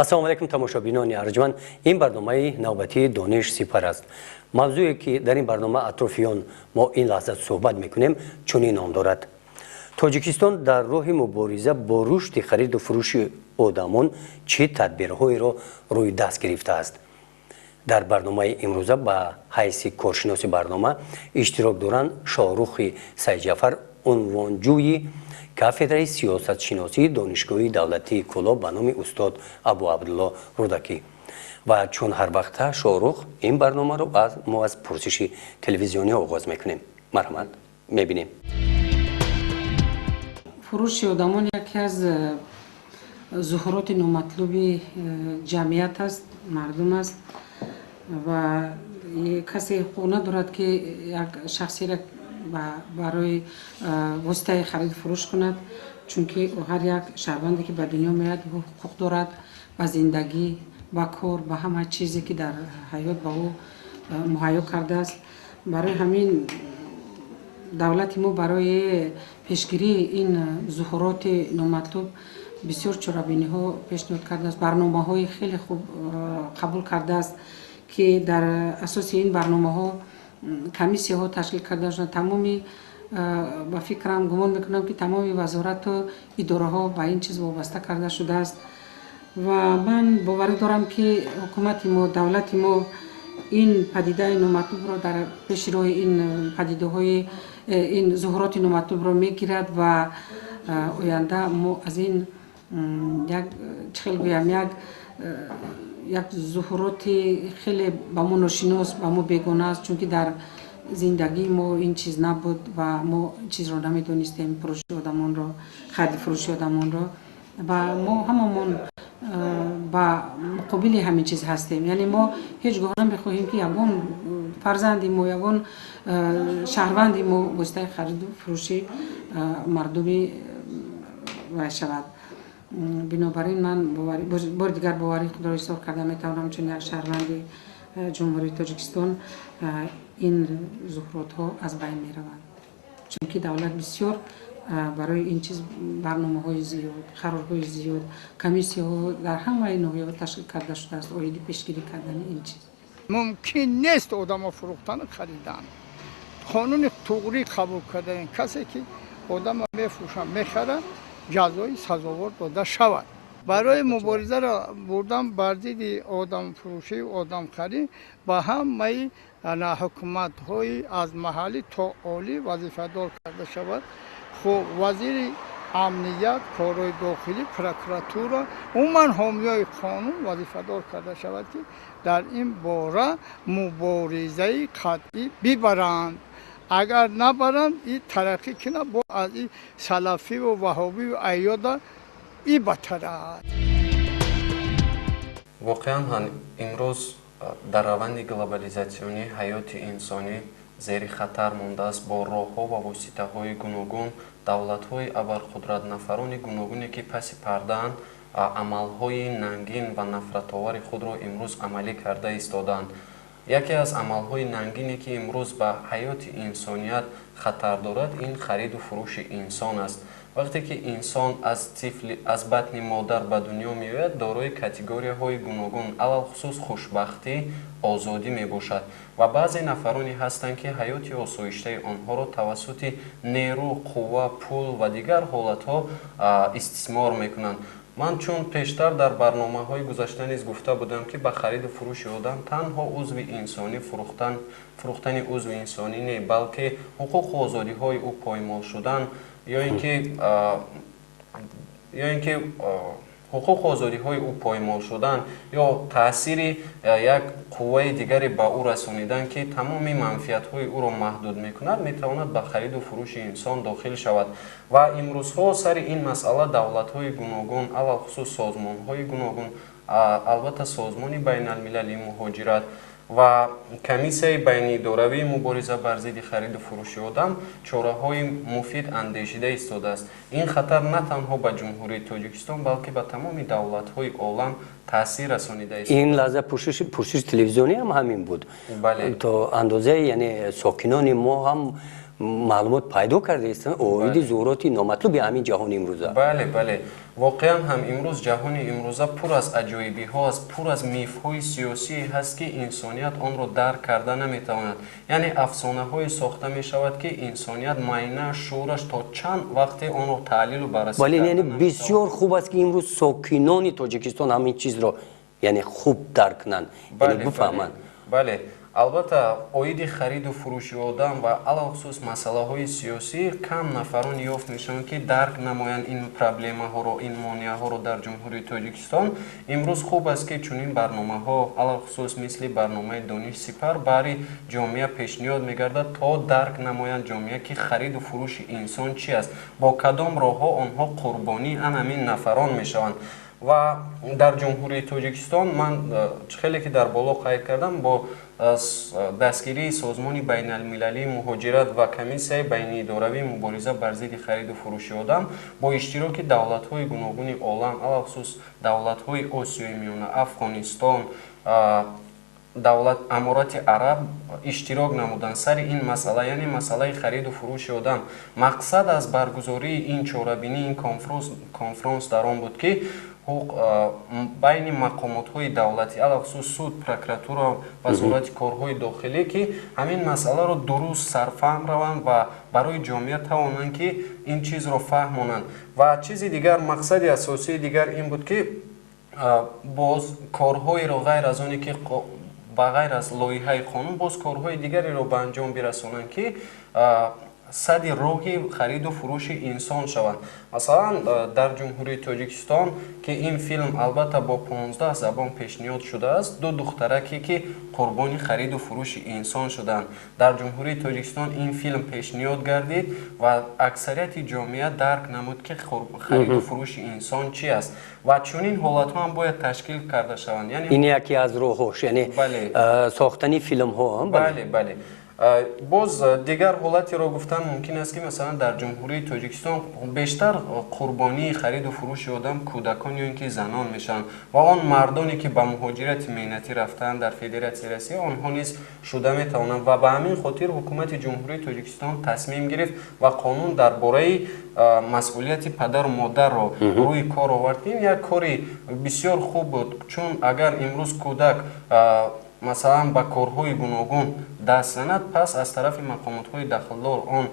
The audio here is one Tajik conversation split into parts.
السلام علیکم تماشابینان ارجمند. این برنامه نوبتی دانش سپر است. موضوعی که در این برنامه اطرافیان ما این لحظه صحبت میکنیم چنین نام دارد: تاجیکستان در راه مبارزه با رشد خرید و فروش آدمان چه تدبیرهایی را روی دست گرفته است؟ در برنامه امروزه به حیث کارشناس برنامه اشتراک دارند شاهرخ سیدجعفر، عنوانجوی کافدره سیاست شناسی دانشگاه دولتی کلاه به نام استاد ابو عبدالله رودکی. و چون هر وقت شاهرخ، این برنامه رو ما از پرسش تلویزیونی آغاز میکنیم. مرحمت میبینیم. فروش آدمان یکی از ظهورات نامطلوب جمعیت است، مردم است و کسی حقوق ندارد که یک شخصی را برای واسطه خرید فروش کند، چون که هر یک شهروندی که به دنیا میاد حقوق دارد به زندگی، به کار، به همه چیزی که در حیات به او مهیا کرده است. برای همین دولت ما برای پیشگیری این ظهورات نامطلوب بسیار چاره‌بینی ها پیشنهاد کرده است، برنامه های خیلی خوب قبول کرده است که در اساس این برنامه ها کمیسیه ها تشکیل کرده شده. تمامی با فکرم گمان میکنم که تمامی وزارت و اداره ها به این چیز وابسته کرده شده است و من باور دارم که حکومت ما، دولت ما این پدیده نامطلوب را در پیش روی این پدیده های این ظهورات نامطلوب را میگیرد و آینده ما از این یک ظهورات خیلی با ما ناشناس، با ما بیگانه است، چون که در زندگی ما این چیز نبود و ما چیز را نمیدونستیم، فروش آدمان را، خرید فروش آدمان را و ما هممون با مقابل همین چیز هستیم. یعنی ما هیچگاه نمیخواهیم که یگان فرزندی ما، یگان شهروندی ما واسطه خرید و فروش مردمی و شود. بنابراین من بار دیگر باوری خود را اظهار کرده میتوانم چون یک شهروند جمهوری تاجیکستان این ظهورات ها از بین می روند، چون که دولت بسیار برای این چیز برنامه های زیاد، قرارهای زیاد، کمیسیه ها در همه ناحیه تشکیل کرده شده است برای پیشگیری کردن این چیز. ممکن نیست آدم فروختن خریدن، قانون توغری قبول کردن. کسی که آدم میفروشن میخره جزای سزاوار داده شود. برای مبارزه را بردن بر ضد آدم فروشی و آدم خرید با همه حکومت های از محلی تا عالی وظیفه دار کرده شود. خب وزیر امنیت، کارهای داخلی، پروکراتورا، عموما حامیای قانون وظیفه دار کرده شود که در این باره مبارزه قطعی ببرند. اگر نبرند این ترقی کنه با از این سلفی و وهابی و ایادا این بدتر است. واقعا امروز در روند گلوبالیزاسیونی حیات انسانی زیر خطر مانده است. با راه‌ها و واسطه‌های گوناگون دولت‌های ابرقدرت نفران گوناگونی که پس پرده‌اند عمل‌های ننگین و نفرت‌آور خود را امروز عملی کرده ایستادند. یکی از عمل‌های ننگینی که امروز به حیات انسانیت خطر دارد این خرید و فروش انسان است. وقتی که انسان از بطن مادر به دنیا میآید دارای کاتگوری‌های گوناگون علل خصوص خوشبختی، آزادی میباشد و بعضی نفرانی هستند که حیات آسایشته آنها را توسط نیرو، قوه، پول و دیگر حالت‌ها استثمار میکنند. من چون پیشتر در برنامه‌های گذشته نیز گفته بودم که به خرید و فروش آدم تنها عضو انسانی فروختن عضو انسانی نه، بلکه حقوق و آزادی‌های او پایمال شدن یا اینکه حقوق و آزادی‌های او پایمال شدن یا تأثیر یک قوه دیگری به او رسانیدن که تمام منفعت‌های او را محدود می‌کند می‌تواند به خرید و فروش انسان داخل شود و امروزها سر این مسئله دولت‌های گوناگون علل خصوص سازمان‌های گوناگون، البته سازمان بین المللی مهاجرت و کمیسیه بین اداروی مبارزه بر ضد خرید و فروش آدم چاره‌های مفید اندیشیده ایستاده است. این خطر نه تنها به جمهوری تاجیکستان بلکه به تمام دولت‌های عالم تاثیر رسانیده است. این لحظه پرسش تلویزیونی هم همین بود. بله. تا اندازه یعنی ساکنان ما هم معلومات پیدا کرده است اوید ظهوراتی نامطلوب همین جهان امروزه. بله بله، واقعا هم امروز جهان امروزه پر از عجایبی ها است، پر از میف های سیاسی هست که انسانیت آن را درک کرده نمیتواند. یعنی افسانه های ساخته می شود که انسانیت معینه شعورش تا چند وقت آن را تحلیل و بررسی ولی کرده یعنی نمی‌تواند. بسیار خوب است که امروز ساکنان تاجیکستان همین چیز را یعنی خوب درک کنند، یعنی بفهمند. بله، البته اوید خرید و فروش آدم و علاخصوص مسئله های سیاسی کم نفران یافت میشن که درک نمایند این پرابلم ها رو، این مانع ها رو در جمهوری تاجیکستان. امروز خوب است که چنین برنامه ها علاخصوص مثل برنامه دانش سپر برای جامعه پیشنهاد میگردد تا درک نمایند جامعه که خرید و فروش انسان چی است، با کدام راه ها آنها قربانی همین نفران میشوند. و در جمهوری تاجیکستان من خیلی که در بالا قید کردم با دستگیری سازمان بین المللی مهاجرت و کمیسیون بین اداروی مبارزه بر ضد خرید و فروش آدم با اشتراک دولت‌های گوناگون عالم علاخصوص دولت‌های آسیای میانه، افغانستان، دولت امارات عرب اشتراک نمودند سر این مسئله، یعنی مسئله خرید و فروش آدم. مقصد از برگزاری این چاره‌بینی، این کنفرانس در آن بود که بین مقامات‌های دولتی علاخصوص سود، پروکراتوره، وزارت کارهای داخلی که همین مسئله را درست سرفهم روند و برای جامعه توانند که این چیز را فهمانند. و چیزی دیگر، مقصد اساسی دیگر این بود که باز کارهای را غیر از آنی که با غیر از لایحه قانون باز کارهای دیگری را به انجام برسانند که صد راهی خرید و فروش انسان شوند. مثلا در جمهوری تاجیکستان که این فیلم البته با 15 زبان پیشنهاد شده است، دو دخترکی که قربانی خرید و فروش انسان شدند. در جمهوری تاجیکستان این فیلم پیشنهاد گردید و اکثریت جامعه درک نمود که خرید و فروش انسان چی است و چنین حالت ها هم باید تشکیل کرده شوند. یعنی این یکی از راه‌هاش، یعنی ساختنی فیلم ها. بله بله. باز دیگر حالتی را گفتن ممکن است که مثلا در جمهوری تاجیکستان بیشتر قربانی خرید و فروش آدم کودکان یا اینکه زنان میشن و آن مردانی که به مهاجرت مهنتی رفتن در فدراسیون روسیه آنها نیز شده میتوانند و به همین خاطر حکومت جمهوری تاجیکستان تصمیم گرفت و قانون درباره مسئولیت پدر و مادر را روی کار آورد. این یک کاری بسیار خوب بود، چون اگر امروز کودک مثلا با کارهای گوناگون دست زند، پس از طرف مقامات‌های داخلدار آن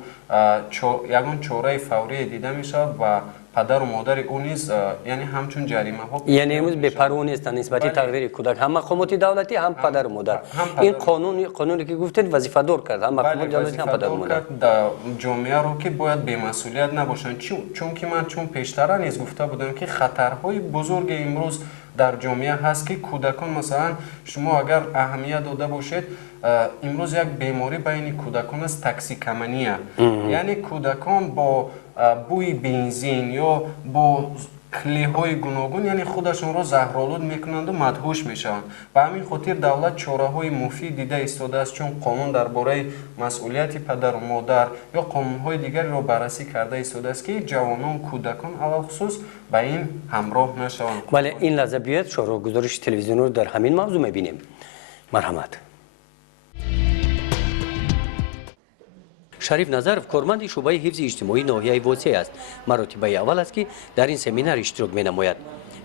یگان چاره فوری دیده می شود و پدر و مادر او نیز یعنی همچون جریمه ها، یعنی امروز بپروا نیستند نسبت تقدیر کودک، هم مقامات دولتی هم پدر و مادر. این قانونی که گفتید وظیفه دار کرد، هم مقامات دولتی هم پدر و مادر جامعه رو که باید بی‌مسئولیت نباشند. چون که من پیشتر نیز گفته بودم که خطرهای بزرگ امروز در جامعه هست که کودکان، مثلا شما اگر اهمیت داده باشید، امروز یک بیماری بین کودکان است، تاکسیکمانی. یعنی کودکان با بوی بنزین یا با کلیهای گوناگون یعنی خودشون رو زهرآلود میکنند و مدهوش میشوند. به همین خاطر دولت چاره‌های مفید دیده ایستاده است، چون قانون درباره مسئولیت پدر و مادر یا قانون‌های دیگری رو بررسی کرده ایستاده است که جوانان، کودکان علاخصوص به این همراه نشوند. ولی این لحظه بیاید شروع گزارش تلویزیون رو در همین موضوع میبینیم. مرحمت. شریف نظرف کارمند شعبه حفظ اجتماعی ناحیه واسه است. مراتبه اول است که در این سمینار اشتراک می‌نماید.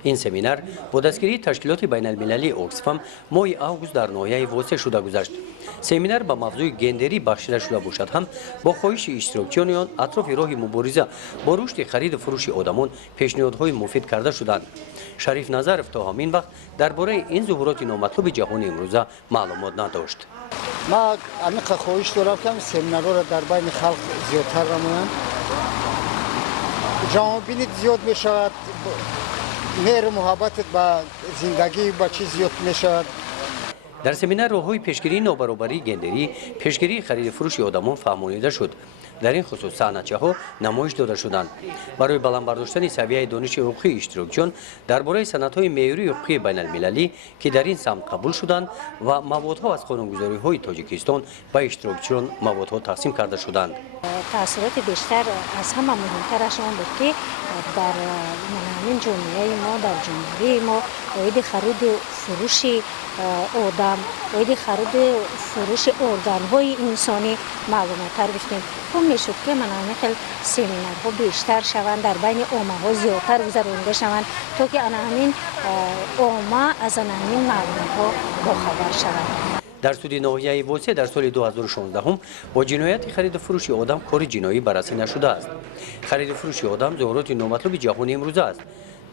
این سمینار با دستگیری تشکیلات بین المللی اوکسفام ماه آگوست در ناحیه واسه شده گذشت. سمینار با موضوع گندری بخشیده شده باشد هم با خواهش اشتراکیان آن اطراف راه مبارزه با رشد خرید و فروش آدمان پیشنهادهای مفید کرده شدند. شریف نظرف تا همین وقت درباره این ظهورات نامطلوب جهان امروزه معلومات نداشت. ما عمیق خواهش دارم که سمینارها را در بین خلق زیادتر نمایند. جامعه بینی زیاد می شود، مهر و محبت با زندگی با چیز زیاد می شود. در سمینار راه‌های پیشگیری نابرابری گندری، پیشگیری خرید فروش آدمان فهمانیده شد. در این خصوص صحنه‌چه‌ها نمایش داده شدند. برای بلند برداشتن سویه دانش حقوقی اشتراکیان درباره سندهای معیاری حقوقی بین المللی که در این سمت قبول شدند و موادها از قانونگذاری‌های تاجیکستان به اشتراکیان موادها تقسیم کرده شدند. تأثیرات بیشتر از همه مهمترش آن بود که در همین جامعه ما، در جمهوری ما، باید خرید و فروش آدم باید خرید فروش ارگان‌های انسانی معلومات‌تر بشیم. خوب میشد که مناطق خیلی سمینارها بیشتر شوند، در بین عامه زیادتر گذرانده شوند تا که همین عامه از همین معلومات‌ها باخبر شوند. در سود ناحیه واسه در سال 2016 با جنایت خرید و فروش آدم کار جنایی بررسی نشده است. خرید و فروش آدم ظاهرات نامطلوب جهانی امروزه است.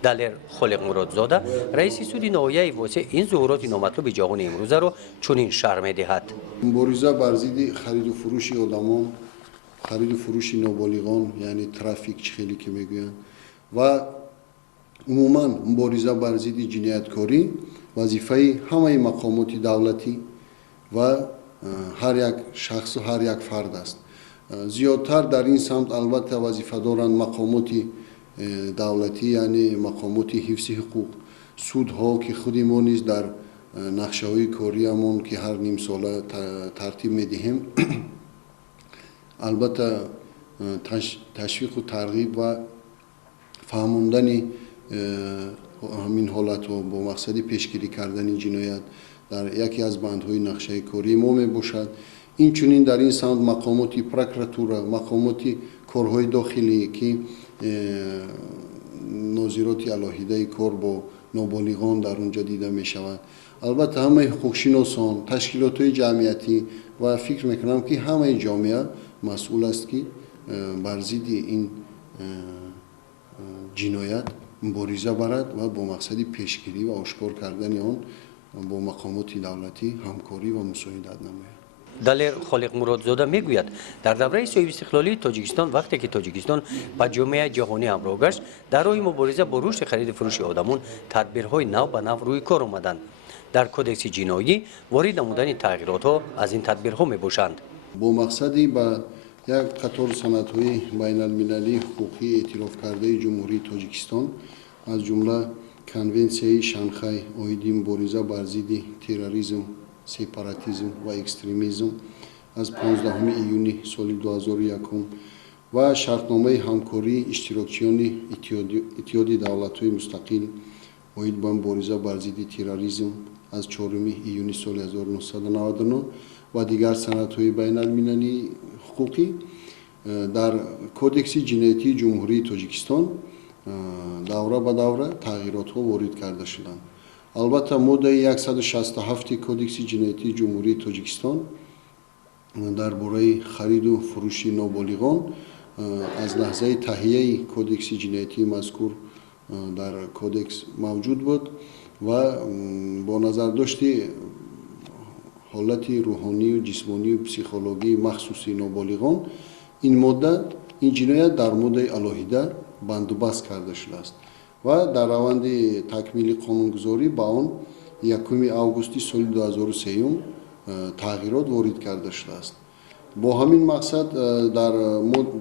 دلیر خالق مرادزاده رئیس سود ناحیه واسه این ظاهرات نامطلوب جهانی امروزه را چنین شرح می‌دهد. مبارزه بر ضد خرید و فروش آدمان، خرید و فروش نابالغان یعنی ترافیک خیلی که میگویند و عموما مبارزه بر ضد جنایتکاری وظیفه همه مقامات دولتی و هر یک شخص و هر یک فرد است. زیادتر در این سمت البته وظیفه دارند مقامات دولتی یعنی مقامات حفظ حقوق، سودها که خودی ما نیز در نقشه های کاریمون که هر نیم ساله ترتیب میدهیم البته تشویق و ترغیب و فهماندن همین حالت و با مقصد پیشگیری کردن جنایت در یکی از بندهای نقشه کاری ما می باشد. این چنین در این سمت مقامات پروکراتورا، مقامات کارهای داخلی که ناظرات علیحده کار با نابالغان در اونجا دیده می شود. البته همه حقوقشناسان، تشکیلات های جمعیتی و فکر میکنم که همه جامعه مسئول است که بر ضد این جنایت مبارزه برد و با مقصد پیشگیری و آشکار کردن آن با مقامات دولتی همکاری و مساعدت نماید. دلیر خالق مرادزاده میگوید در دوره صاحب استقلالی تاجیکستان وقتی که تاجیکستان با جامعه جهانی همراه گشت در راه مبارزه با رشد خرید و فروش آدمان تدبیرهای نو به نو روی کار آمدند. در کدکس جنایی وارد نمودن تغییرات ها از این تدبیرها می باشند. با مقصدی با یک قطار سندهای بین المللی حقوقی اعتراف کرده جمهوری تاجیکستان از جمله کنونسیای شانگهای عاید مبارزه بر ضد تروریسم، سپاراتیسم و اکستریمیسم از 15 ایونی سال 2001 و شرطنامه همکاری اشتراکچیان اتحاد دولت‌های مستقل عاید به مبارزه بر ضد تروریسم از 4 ایونی سال 1999 و دیگر سندهای بین المللی حقوقی در کدکس جنایتی جمهوری تاجیکستان دوره به دوره تغییرات ها وارد کرده شدند. البته ماده 167 کدکس جنایتی جمهوری تاجیکستان درباره خرید و فروش نابالغان از لحظه تهیه کدکس جنایتی مذکور در کدکس موجود بود و با نظر داشتی حالت روحانی و جسمانی و پسیخولوژی مخصوصی نابالغان این جنایت در ماده علیحده بندوبست کرده شده است و در روند تکمیل قانونگذاری با آن 1 آگوست سال 2003 تغییرات وارد کرده شده است. با همین مقصد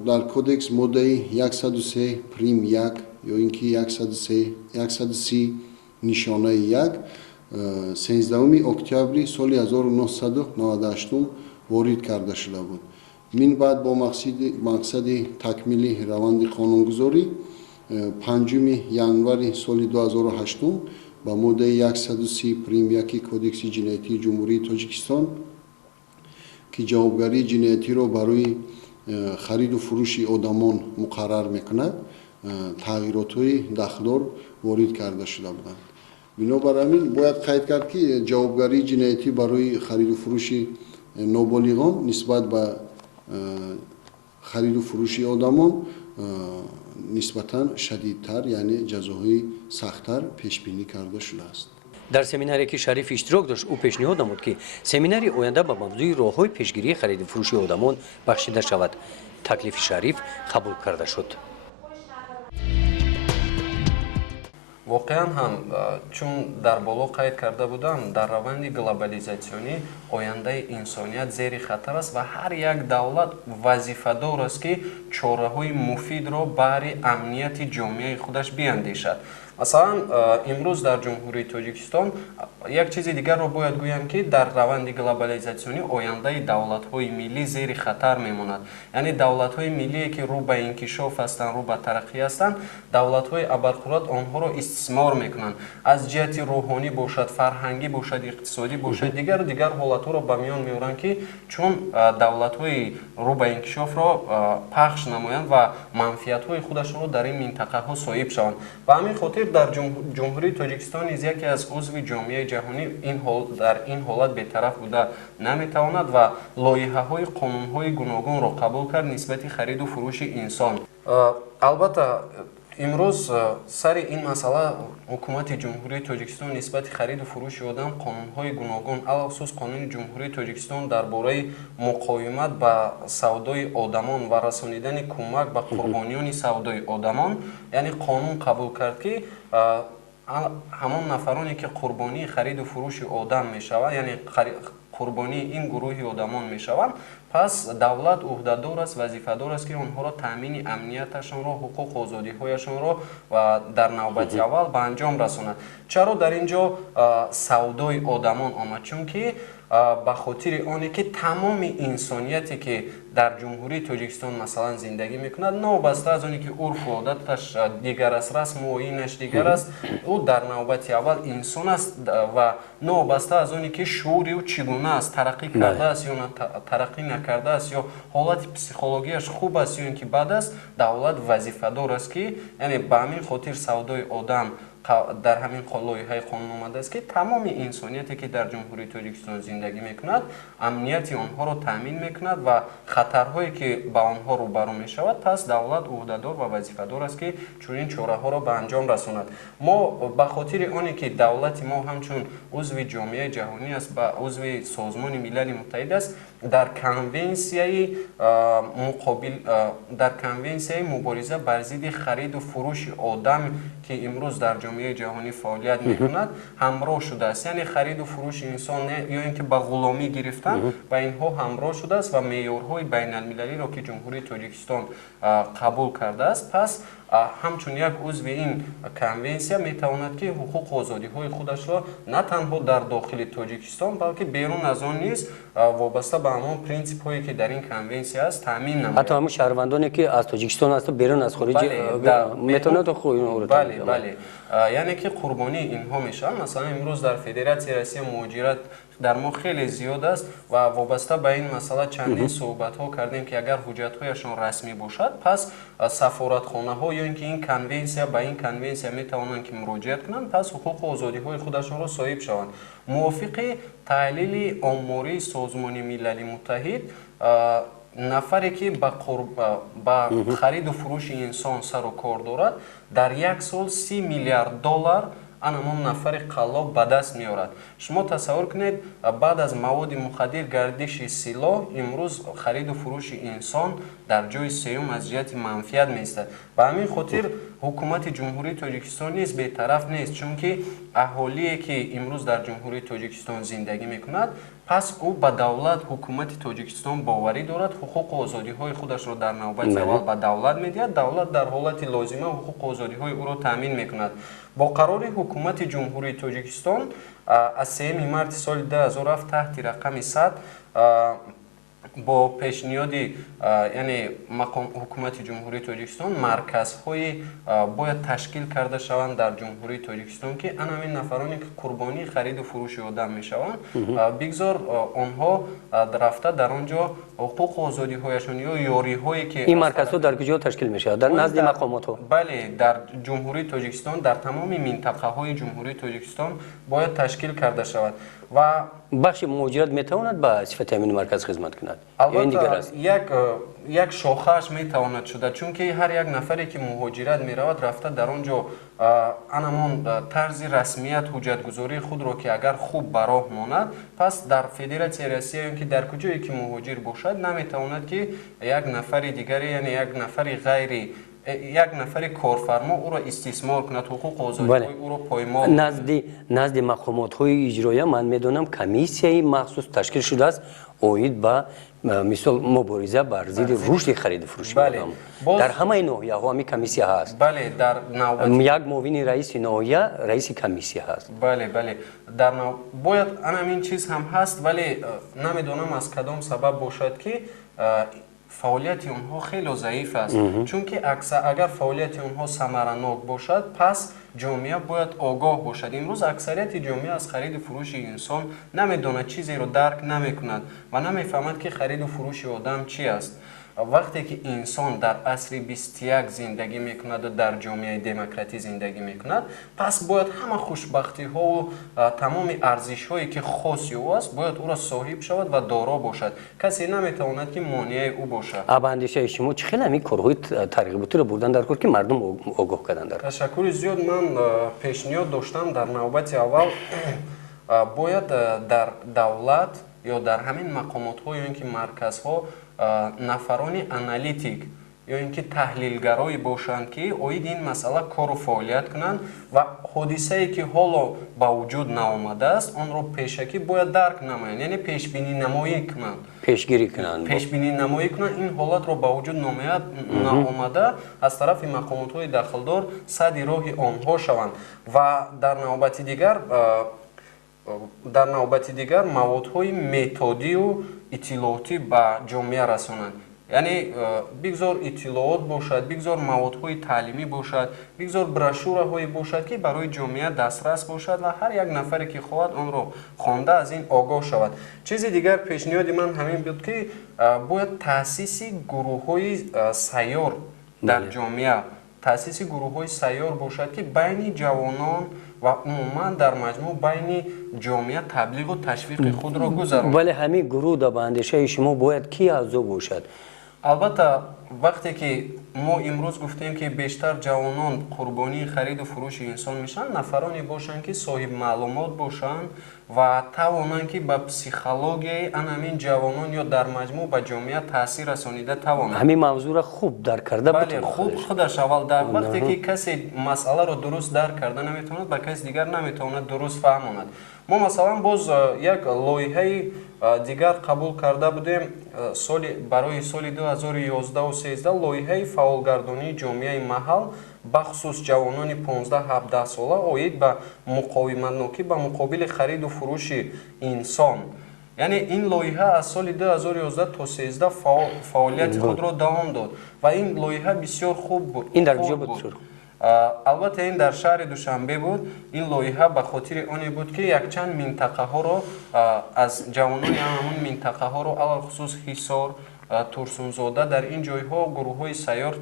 در کدکس ماده 103 پریم 1 یا اینکه 130 نشانه 1 13 اکتبر سال 1998 وارد کرده شده بود. من بعد با مقصد تکمیل روند قانونگذاری 5 ژانویه سال 2008 با ماده 130 پریم 1 کدکس جنایتی جمهوری تاجیکستان که جوابگری جنایتی را برای خرید و فروش آدمان مقرر میکند تغییرات های داخلدار وارد کرده شده بودند. بنابراین باید قید کرد که جوابگری جنایتی برای خرید و فروش نابالغان نسبت به خرید و فروش آدمان نسبتاً شدیدتر یعنی جزاهای سختتر پیش بینی کرده شده است. در سمیناری که شریف اشتراک داشت او پیشنهاد نمود که سمیناری آینده به موضوع راههای پیشگیری خرید و فروش آدمان بخشیده شود. تکلیف شریف قبول کرده شد. واقعا هم چون در بالا قید کرده بودم در روند گلوبالیزاسیونی آینده انسانیت زیر خطر است و هر یک دولت وظیفه‌دار است که چاره‌های مفید را برای امنیت جامعه خودش بیاندیشد. масалан имрӯз дар ҷумҳурии тоҷикистон як чизи дигарро бояд гӯям ки дар раванди глобализатсионӣ ояндаи давлатҳои миллӣ зери хатар мемонад. Яъне давлатҳои миллие ки рӯ ба инкишоф ҳастанд, рӯ ба тараққӣ ҳастанд, давлатҳои абарқудрат онҳоро истисмор мекунанд. Аз ҷиҳати рӯҳонӣ бошад, фарҳангӣ бошад, иқтисодӣ бошад, дигар ҳолатҳоро ба миён меоранд ки чун давлатҳои рӯ ба инкишофро пахш намоянд ва манфиатҳои худашонро дар ин минтақаҳо соҳиб шаванд. Ба ҳамин хотир дар ҷумҳурии тоҷикистон низ яке аз узви ҷомеаи ҷаҳонӣ дар ин ҳолат бетараф буда наметавонад ва лоиҳаҳои қонунҳои гуногунро қабул кард нисбати хариду фурӯши инсон. Албатта имрӯз сари ин масъала ҳукумати ҷумҳурии тоҷикистон нисбати хариду фурӯши одам қонунҳои гуногун алахусус қонуни ҷумҳурии тоҷикистон дар бораи муқовимат ба савдои одамон ва расонидани кӯмак ба қурбониёни савдои одамон, яъне қонун қабул кард ки ҳамон нафароне ки қурбонии хариду фурӯши одам мешаванд, яъне қурбонии ин гурӯҳи одамон мешаванд, пас давлат уҳдадор аст, вазифадор аст ки онҳоро таъмини амнияташонро, ҳуқуқу озодиҳояшонро ва дар навбати аввал ба анҷом расонад. Чаро дар ин ҷо савдои одамон омад? Чунки ба хотири оне ки тамоми инсонияте ки дар ҷумҳурии тоҷикистон масалан зиндагӣ мекунад, новобаста аз оне ки урфу одаташ дигар аст, расму оинаш дигар аст, ӯ дар навбати аввал инсон аст ва новобаста аз оне ки шуури ӯ чӣ гуна аст, тараққӣ кардааст ё тараққӣ накардааст, ё ҳолати психологияш хуб аст ё ин ки бад аст, давлат вазифадор аст ки яъне ба ҳамин хотир савдои одам дар ҳамин лоиҳаи қонун омадааст ки тамоми инсонияте ки дар ҷумҳурии тоҷикистон зиндагӣ мекунад, амнияти онҳоро таъмин мекунад ва хатарҳое ки ба онҳо рӯбарӯ мешавад, пас давлат уҳдадор ва вазифадор аст ки чунин чораҳоро ба анҷом расонад. Мо ба хотири оне ки давлати мо ҳамчун узви ҷомеаи ҷаҳонӣ аст, ба узви созмони милали муттаҳид аст, дар конвенсияи мубориза бар зидди хариду фурӯши одам ки имрӯз дар ҷомеаи ҷаҳонӣ фаъолият мекунад ҳамроҳ шудааст. Яъне хариду фурӯши инсон ё ин ки ба ғуломӣ гирифтан ба инҳо ҳамроҳ шудааст ва меъёрҳои байналмилалиро ки ҷумҳурии тоҷикистон қабул кардааст, пас ҳамчун як узви ин конвенсия метавонад ки ҳуқуқу озодиҳои худашро на танҳо дар дохили тоҷикистон, балки берун аз он низ вобаста ба ҳамон принсипҳое ки дар ин конвенсия аст таъмин намояд. ҳатто ҳамон шаҳрвандоне ки аз тоҷикистон ҳасту берун аз хориҷ метавонад бале, яъне ки қурбонии инҳо мешаванд. Масалан имрӯз дар Федератсияи Россия муҳоҷират дар мо хеле зиёд аст ва вобаста ба ин масъала чандин суҳбатҳо кардем ки агар ҳуҷҷатҳояшон расмӣ бошад, пас сафоратхонаҳо ё ин ки ин конвенсия ба ин конвенсия метавонанд ки муроҷиат кунанд, пас ҳуқуқу озодиҳои худашонро соҳиб шаванд. Мувофиқи таҳлили оммории Созмони Милали Муттаҳид, нафаре ки ба хариду фурӯши инсон сару кор дорад, дар як сол $30 миллиард анамон нафари қаллоб ба даст меорад. Шумо тасаввур кунед, баъд аз маводи мухаддир, гардиши силоҳ, имрӯз хариду фурӯши инсон дар ҷои сеюм аз ҷиҳати манфиат меистад. Ба ҳамин хотир ҳукумати ҷумҳурии тоҷикистон низ бетараф нест, чунки аҳолие ки имрӯз дар ҷумҳурии тоҷикистон зиндагӣ мекунад, пас ӯ ба давлат, ҳукумати тоҷикистон боварӣ дорад, ҳуқуқу озодиҳои худашро дар навбати аввал ба давлат медиҳад, давлат дар ҳолати лозима ҳуқуқу озодиҳои ӯро таъмин мекунад. Бо қарори ҳукумати ҷумҳурии тоҷикистон аз 3 марти соли 2007 таҳти рақами 100 бо пешниҳоди яъне ҳукумати ҷумҳурии тоҷикистон марказҳои бояд ташкил карда шаванд дар ҷумҳурии тоҷикистон ки анамин нафароне ки қурбонии хариду фурӯши одам мешаванд, бигзор онҳо рафта дар он ҷо ҳуқуқу озодиҳояшон ё ёриҳое ки ин марказҳо дар куҷо ташкил мешавад? Дар назди мақомотҳо? Бале, дар ҷумҳурии тоҷикистон, дар тамоми минтақаҳои ҷумҳурии тоҷикистон бояд ташкил карда шавад ва бахши муҳоҷират метавонад ба сифати ҳамин марказ хизмат кунад? албатта як шохааш метавонад шуда, чунки ҳар як нафаре ки муҳоҷират меравад рафта дар он ҷо анамон тарзи расмият ҳуҷҷатгузории худро ки агар хуб ба роҳ монад, пас дар Федератсияи Россия ё ки дар куҷое ки муҳоҷир бошад наметавонад ки як нафари дигаре, яъне як нафари ғайри як нафари корфармо ӯро истисмор кунад, ҳуқуқу озодиҳои ӯро поймол. назди мақомотҳои иҷроия ман медонам комиссияи махсус ташкил шудааст оид ба مثال مبارزه بر ضد رشد خرید و فروش بله. مردم در همه ناحیه ها همین کمیسیه هست. بله در نوبت یک معاون رئیس ناحیه رئیس کمیسیه هست. بله باید همین چیز هم هست، ولی نمیدونم از کدام سبب باشد که فعالیت اونها خیلی ضعیف است. چون که اگر فعالیت اونها ثمره‌ناک باشد پس جامعه باید آگاه باشد. امروز اکثریت جامعه از خرید و فروش انسان نمیدونه، چیزی رو درک نمیکند و نمیفهمد که خرید و فروش آدم چی است. وقتی که انسان در عصر 21 زندگی میکند و در جامعه دموکراتی زندگی میکند، پس باید همه خوشبختی ها و تمام ارزش هایی که خاص او است باید او را صاحب شود و دارا باشد. کسی نمیتواند که مانع او باشد. اب اندیشه شما چه خیلی همین کارهای ترغیباتی رو بردن در کار که مردم آگاه کردن در. تشکر زیاد. من پیشنهاد داشتم در نوبت اول باید در دولت یا در همین مقامات ها یا اینکه مرکز ها نفرانی انالیتیک یا اینکه تحلیلگرایی باشند که اوید این مسئله کار و فعالیت کنند و حادثه ای که حالا با وجود نآمده است آن را پیشکی باید درک نمایند، یعنی پیش بینی نمایی کنند، پیشگیری کنند، پیش بینی نمایی کنند این حالت را با وجود نآمده از طرف مقامات های داخلدار سد راه آنها شوند و در نوبت دیگر موادهای متدی و اطلاعاتی به جامعه رسانند. یعنی بگذار اطلاعات باشد، بگذار موادهای تعلیمی باشد، بگذار براشورهایی باشد که برای جامعه دسترس باشد و هر یک نفری که خواهد آن را خوانده از این آگاه شود. چیز دیگر پیشنهاد من همین بود که باید تأسیس گروه‌های سیار در جامعه، تأسیس گروه‌های سیار باشد که بین جوانان و عموما در مجموع بین جامعه تبلیغ و تشویق خود را گذراند. ولی همین گروه در اندیشه شما باید کی اعضا باشد؟ البته وقتی که ما امروز گفتیم که بیشتر جوانان قربانی خرید و فروش انسان میشن، نفرانی باشند که صاحب معلومات باشند و توانند که به پسیخولوژی همین جوانان یا در مجموع به جامعه تاثیر رسانیده توانند. همین موضوع را خوب درک کرده بله خوب خودش اول در وقتی که کسی مسئله را درست درک کرده نمیتواند به کسی دیگر نمیتواند درست فهماند. ما مثلا باز یک لایحه دیگر قبول کرده بودیم برای سال 2011 و 13 لایحه فعالگردانی جامعه محل بخصوص جوانان 15-17 ساله اوید به مقاومت‌نوکی به مقابل خرید و فروش انسان. یعنی این لایحه از سال 2011 تا 13 فعالیت خود را دوام داد و این لایحه بسیار خوب بود. این در کجا بود؟ البته این در شهر دوشنبه بود. این لایحه به خاطر آن بود که یک چند منطقه ها رو از جوانان همون منطقه ها رو علل خصوص حصار، ترسونزاده در این جایها گروه های سیار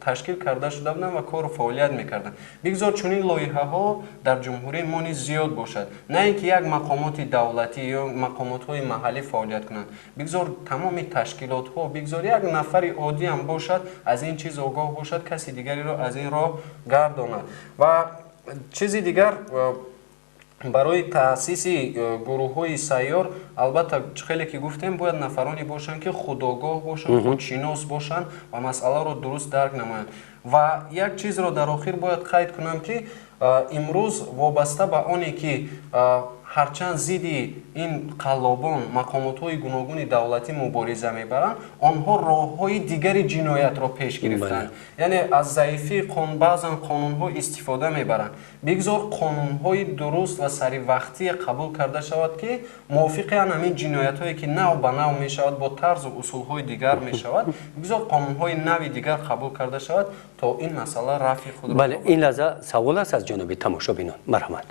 تشکیل کرده شده بودند و کار و فعالیت میکردند. بگذار چون این لایحه ها در جمهوری ما نیز زیاد باشد، نه اینکه یک مقامات دولتی یا مقامات های محلی فعالیت کنند، بگذار تمام تشکیلات ها، بگذار یک نفر عادی هم باشد از این چیز آگاه باشد، کسی دیگری را از این راه گرداند. و چیزی دیگر برای تأسیس گروه های سیار البته خیلی که گفتیم باید نفرانی باشند که خودآگاه باشند، خودشناس باشند و مسئله را درست درک نمایند. و یک چیز را در آخر باید قید کنم که امروز وابسته به آنی که هرچند زیدی این قلابان مقامات های گوناگون دولتی مبارزه میبرند، آنها راه های دیگری جنایت را پیش گرفتند. یعنی از ضعیفی بعضا قانون ها استفاده میبرند. بگذار قانون های درست و سری وقتی قبول کرده شود که موافق همین جنایت هایی که نو به نو می شود با طرز و اصول های دیگر می شود، بگذار قانون های نوی دیگر قبول کرده شود تا این مسئله رفع خود را. بله این لحظه سوال است از جانب تماشابینان. مرحمت.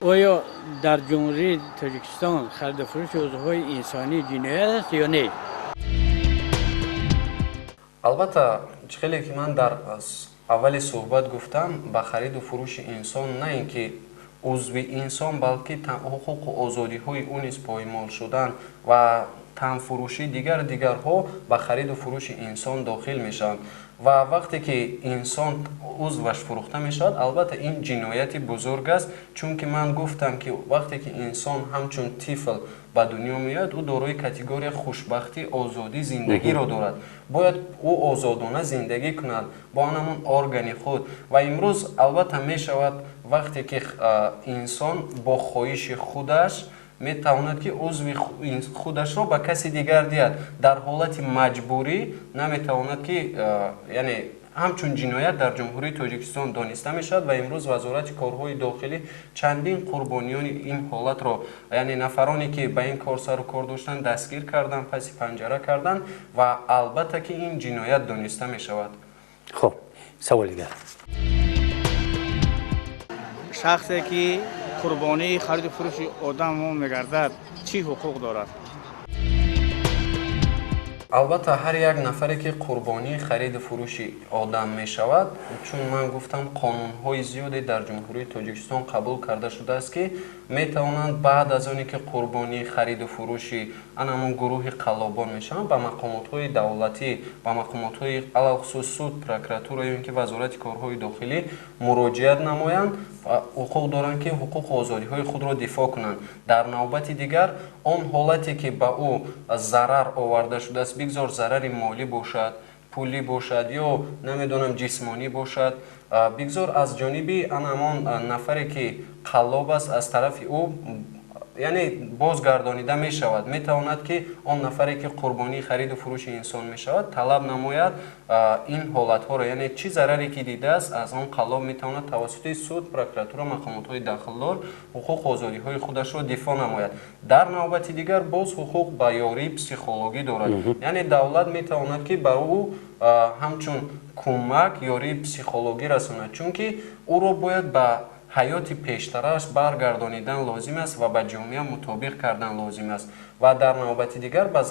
آیا در جمهوری تاجیکستان خرید و فروش عضوهای انسانی جنایت است یا نه؟ البته خیلی که من در اول صحبت گفتم به خرید و فروش انسان نه اینکه عضو انسان بلکه حقوق و آزادی های اون نیز پایمال شدن و تن فروشی دیگرها به خرید و فروش انسان داخل میشن و وقتی که انسان عضوش فروخته می شود البته این جنایت بزرگ است، چون که من گفتم که وقتی که انسان همچون طفل به دنیا میاد او دارای کاتگوری خوشبختی آزادی زندگی را دارد، باید او آزادانه زندگی کند با همون ارگان خود. و امروز البته می شود وقتی که انسان با خواهش خودش метавонад ки узви худашро ба каси дигар диҳад. Дар ҳолати маҷбурӣ наметавонад ки яъне ҳамчун ҷиноят дар ҷумҳурии Тоҷикистон дониста мешавад ва имрӯз вазорати корҳои дохилӣ чандин қурбониёни ин ҳолатро, яъне нафароне ки ба ин кор сару кор доштанд дастгир карданд, паси панҷара карданд ва албатта ки ин ҷиноят дониста мешавад. خب سوال دیگر شخصی که قربانی خرید و فروش آدم میگردد چی حقوق دارد؟ албатта ҳар як нафаре ки қурбонии хариду фурӯши одам мешавад, чун ман гуфтам қонунҳои зиёде дар ҷумҳурии Тоҷикистон қабул карда шудааст ки метавонанд баъд аз оне ки қурбонии хариду фурӯши анамон гурӯҳи қаллобон мешаванд ба мақомотҳои давлатӣ, ба мақомотҳои алахусус суд, прокуратура ё ин ки вазорати корҳои дохилӣ муроҷиат намоянд, ҳуқуқ доранд ки ҳуқуқу озодиҳои худро дифоъ кунанд. Дар навбати дигар он ҳолате ки ба ӯ зарар оварда шудааст, бигзор зарари молӣ бошад, пулӣ бошад ё намедонам ҷисмонӣ бошад, бигзор аз ҷониби анамон нафаре ки қаллоб аст аз тарафи ӯ яъне бозгардонида мешавад. Метавонад ки он нафаре ки қурбонии хариду фурӯши инсон мешавад талаб намояд ин ҳолатҳоро, яъне чӣ зараре ки дидааст аз он қаллоб метавонад тавассути суд, прокуратура, мақомотҳои дахлдор ҳуқуқу озодиҳои худашро дифоъ намояд. Дар навбати дигар боз ҳуқуқ ба ёрии психологӣ дорад, яъне давлат метавонад ки ба ӯ ҳамчун кӯмак ёрии психологӣ расонад, чунки ӯро бояд ба ҳаёти пештараш баргардонидан лозим аст ва ба ҷомеа мутобиқ кардан лозим аст ва дар навбати дигар ба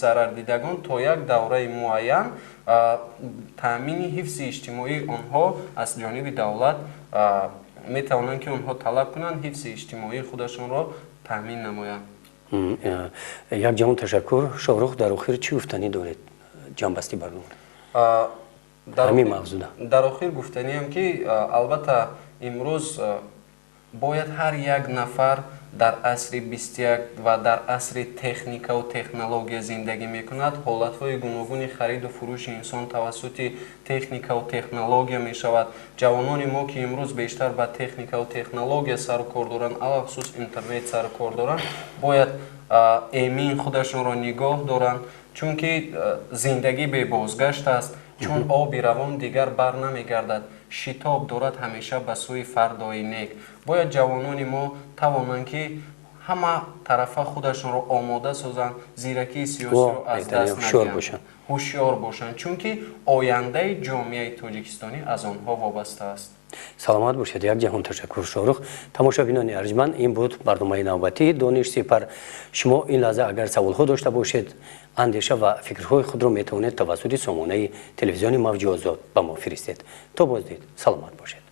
зарардидагон то як давраи муайян таъмини ҳифзи иҷтимоии онҳо аз ҷониби давлат метавонанд ки онҳо талаб кунанд ҳифзи иҷтимоии худашонро таъмин намоянд. یک جهان تشکر. شاهرخ در آخر چی گفتنی دارید؟ جنبستی برنامه همین موضوع дар охир гуфтаниам ки албатта имрӯз бояд ҳар як нафар дар асри 21 ва дар асри техникаву технология зиндагӣ мекунад. ҳолатҳои гуногуни хариду фурӯши инсон тавассути техникаву технология мешавад. ҷавонони мо ки имрӯз бештар ба техникаву технология сару кор доранд, алахусус интернет сару кор доранд, бояд эмин худашонро нигоҳ доранд, чунки зиндагӣ бебозгашт аст. چون آبی روان دیگر بر نمیگردد، شتاب دارد همیشه به سوی فردای نیک. باید جوانان ما توانند که همه طرف خودشون رو آماده سازند، زیرکی سیاسی رو از دست ندهند، هوشیار باشند، چون که آینده جامعه تاجیکستانی از آنها وابسته است. سلامت باشید. یک جهان تشکر شاهرخ. تماشابینان ارجمند، این بود برنامه نوبتی دانش سپر. شما این لحظه اگر سوال‌ها داشته باشید، اندیشه و فکرهای خود را میتوانید توسط سامانه تلویزیون موج آزاد به ما فرستید. تا بازدید. سلامت باشید.